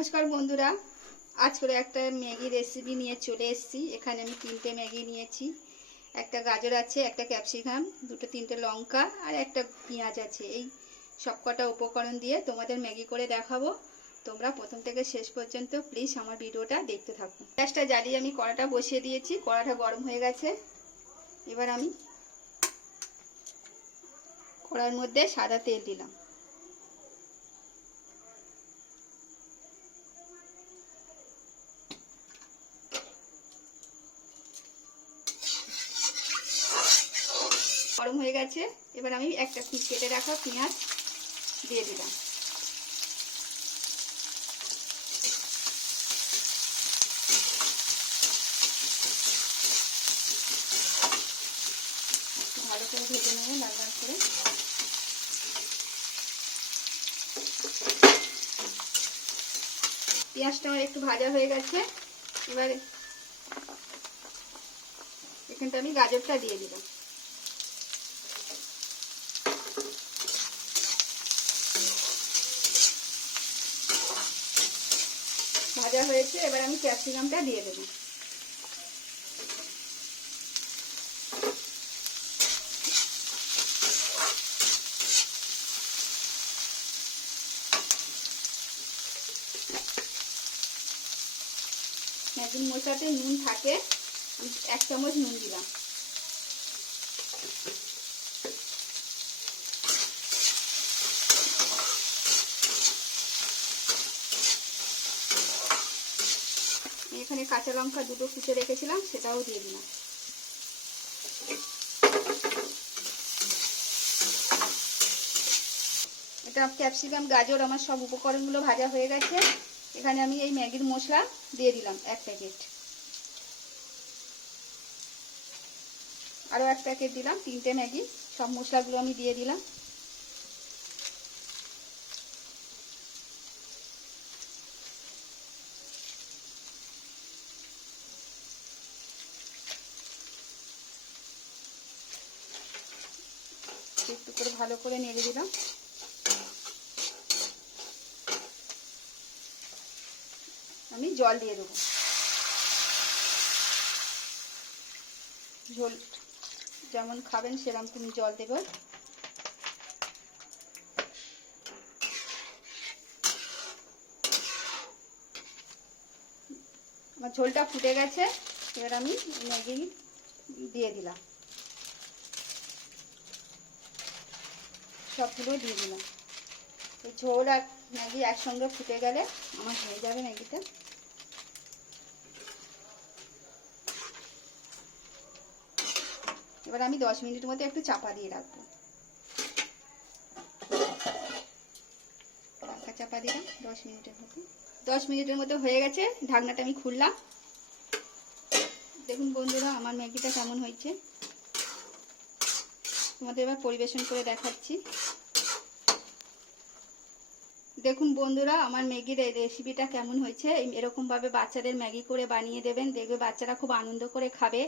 নমস্কার বন্ধুরা, আজ করে একটা ম্যাগি রেসিপি নিয়ে চলে এসেছি। এখানে আমি 3টে ম্যাগি নিয়েছি, একটা গাজর আছে, একটা ক্যাপসিকাম, দুটো 3টে লঙ্কা আর একটা পেঁয়াজ আছে। এই সবকটা উপকরণ দিয়ে তোমাদের ম্যাগি করে দেখাবো। তোমরা প্রথম থেকে শেষ পর্যন্ত প্লিজ আমার ভিডিওটা দেখতে থাকো। গ্যাসটা জ্বালিয়ে আমি কড়াটা বসিয়ে দিয়েছি, কড়াটা গরম হয়ে গেছে। এবার আমি কড়ার মধ্যে সাদা তেল দিলাম। গরম হয়ে গেছে, এবার আমি একটা কেটে রাখা পেঁয়াজ দিয়ে দিলাম। ভালো করে ভেজে নেবো লাল লাল করে। পেঁয়াজটা আমার একটু ভাজা হয়ে গেছে, এবারে এখানটা আমি গাজরটা দিয়ে দিলাম। ভাজা হয়েছে, এবার আমি ক্যাপসিকামটা দিয়ে দেব। ম্যাগি মশলাতে নুন থাকে, 1 চামচ নুন দিলাম। এখানে কাঁচা লঙ্কা দুটো কুচে রেখেছিলাম, সেটাও দিয়ে দিলাম। এটা ক্যাপসিকাম গাজর আমার সব উপকরণগুলো ভাজা হয়ে গেছে। এখানে আমি এই ম্যাগির মশলা দিয়ে দিলাম 1 প্যাকেট, আরও 1 প্যাকেট দিলাম। 3টে ম্যাগি, সব মশলাগুলো আমি দিয়ে দিলাম। একটু করে ভালো করে নেড়ে দিলাম। আমি জল দিয়ে দেবো, ঝোল যেমন খাবেন সেরকম তুমি জল দেবে। আমার ঝোলটা ফুটে গেছে, এবার আমি ম্যাগি দিয়ে দিলাম, সবগুলো দিয়ে দিলাম। এই ঝোল আর ম্যাগি একসঙ্গে ফুটে গেলে আমার হয়ে যাবে ম্যাগিটা। এবার আমি 10 মিনিটের মতো একটু চাপা দিয়ে রাখবো। চাপা দিলাম 10 মিনিটের মতো। 10 মিনিটের মতো হয়ে গেছে, ঢাকনাটা আমি খুললাম। দেখুন বন্ধুরা আমার ম্যাগিটা কেমন হয়েছে, তোমাদের এবার পরিবেশন করে দেখাচ্ছি। দেখুন বন্ধুরা আমার ম্যাগির এই রেসিপিটা কেমন হয়েছে। এরকমভাবে বাচ্চাদের ম্যাগি করে বানিয়ে দেবেন, দেখবে বাচ্চারা খুব আনন্দ করে খাবে।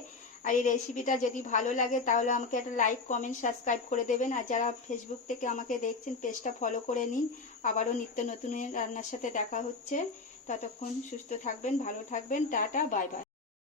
আর এই রেসিপিটা যদি ভালো লাগে তাহলে আমাকে একটা লাইক, কমেন্ট, সাবস্ক্রাইব করে দেবেন। আর যারা ফেসবুক থেকে আমাকে দেখছেন পেজটা ফলো করে নিন। আবারও নিত্য নতুন রান্নার সাথে দেখা হচ্ছে। ততক্ষণ সুস্থ থাকবেন, ভালো থাকবেন। Tata, bye bye.